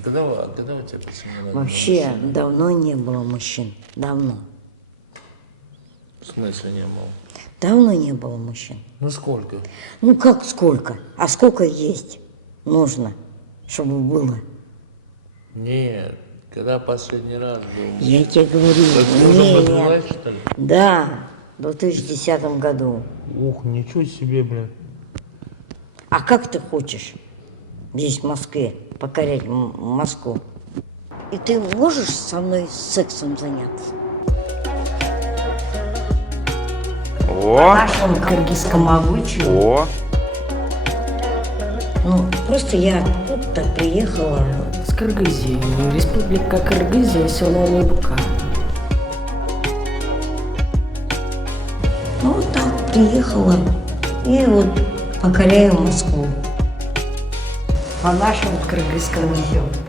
А когда у тебя последний раз был Вообще мужчина? давно не было мужчин. Давно. В смысле не было? Давно не было мужчин. Ну сколько? Ну как сколько? А сколько есть нужно, чтобы было? Нет, когда последний раз был? Я тебе говорю, Так ты уже нет. подвелась, что ли? Да, в 2010 году. Ух, ничего себе, блин. А как ты хочешь здесь, в Москве, покорять Москву? И ты можешь со мной сексом заняться? О, В нашем кыргызском обычае. о, Ну, просто я тут-то приехала. С Кыргызии. Республика Кыргызия, село Лыбка. Ну, вот так приехала. И вот покоряю Москву. По нашему Кыргызскому.